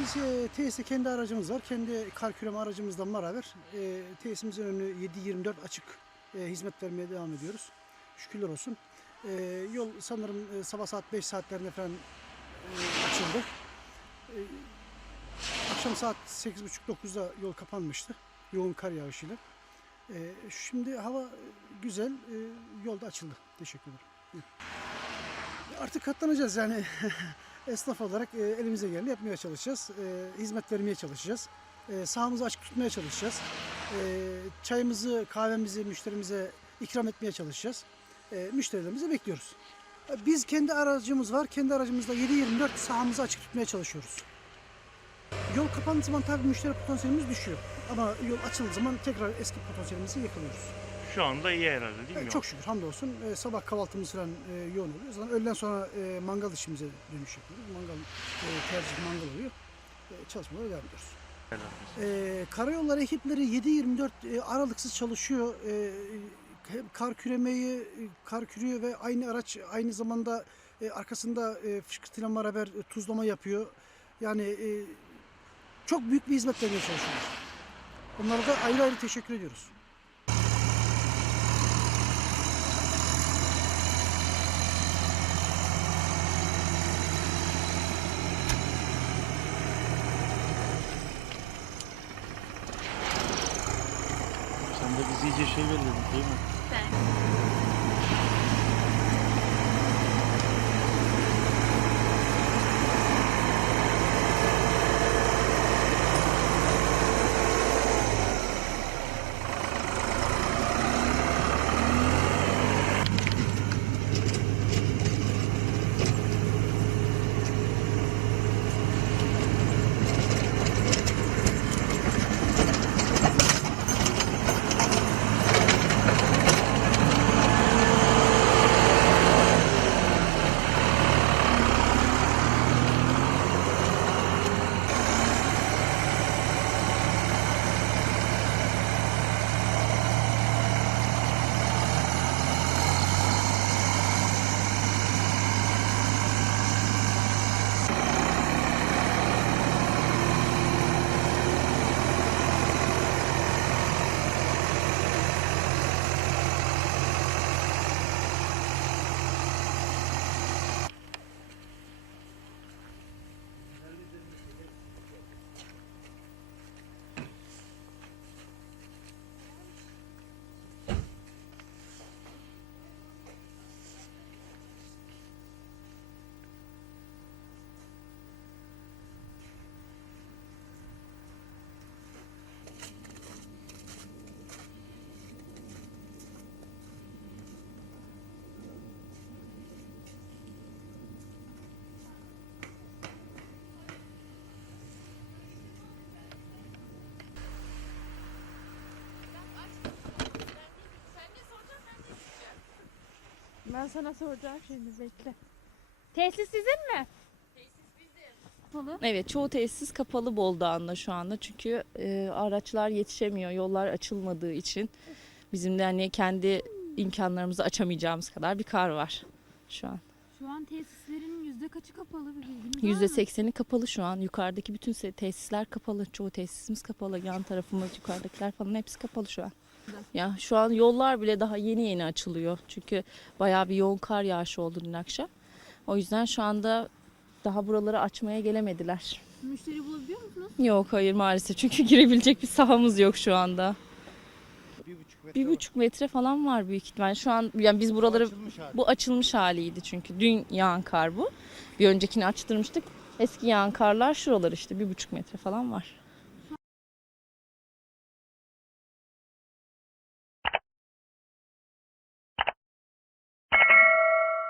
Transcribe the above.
Biz e, tesiste kendi aracımız var. Kendi kar küreme aracımızla beraber e, tesisimizin önü 7-24 açık e, hizmet vermeye devam ediyoruz. Şükürler olsun. E, yol sanırım e, sabah saat 5 saatlerinde falan e, açıldı. E, akşam saat 8.30-9'da yol kapanmıştı. Yoğun kar yağışıyla. E, şimdi hava güzel. E, yolda açıldı. Teşekkür ederim. Artık katlanacağız yani. esnaf olarak e, elimize geleni yapmaya çalışacağız. E, hizmet vermeye çalışacağız. E, sahamızı açık tutmaya çalışacağız. E, çayımızı, kahvemizi müşterimize ikram etmeye çalışacağız. E, müşterilerimizi bekliyoruz. E, Biz kendi aracımız var. Kendi aracımızla 7-24 sahamızı açık tutmaya çalışıyoruz. Yol kapandığı zaman tabii müşteri potansiyelimiz düşüyor. Ama yol açıldığı zaman tekrar eski potansiyelimizi yakalıyoruz. Şu anda iyi herhalde değil mi? Çok şükür hamdolsun. Ee, sabah kahvaltımız falan e, yoğun oluyor. Zaten öğleden sonra e, mangal işimize dönüş yapıyoruz. Mangal e, tercih mangal oluyor. E, çalışmalara devam ediyoruz. E, karayolları ekipleri 7-24 e, aralıksız çalışıyor. E, hem kar küremeyi, e, kar kürüyor ve aynı araç aynı zamanda e, arkasında e, fışkırtıyla beraber e, tuzlama yapıyor. Yani e, çok büyük bir hizmet vermeye çalışıyorlar. Onlara da ayrı ayrı teşekkür ediyoruz. Biz iyice şey belirledin değil mi? Ben sana soracağım şimdi bekle. Tesis sizin mi? Kapalı. Evet çoğu tesis kapalı Boldağ'ında şu anda çünkü e, araçlar yetişemiyor yollar açılmadığı için bizim de hani kendi imkanlarımızı açamayacağımız kadar bir kar var şu an. Şu an tesislerin yüzde kaçı kapalı bir bilginiz Yüzde sekseni kapalı şu an yukarıdaki bütün se- tesisler kapalı çoğu tesisimiz kapalı yan tarafımız yukarıdakiler falan hepsi kapalı şu an. Ya şu an yollar bile daha yeni yeni açılıyor çünkü bayağı bir yoğun kar yağışı oldu dün akşam. O yüzden şu anda daha buraları açmaya gelemediler. Müşteri bulabiliyor musunuz? Yok hayır maalesef çünkü girebilecek bir sahamız yok şu anda. Bir buçuk metre Bir buçuk metre falan var büyük ihtimal. Şu an yani biz buraları açılmış hali. bu açılmış haliydi çünkü dün yağan kar bu. Bir öncekini açtırmıştık. Eski yağan karlar şuralar işte bir buçuk metre falan var.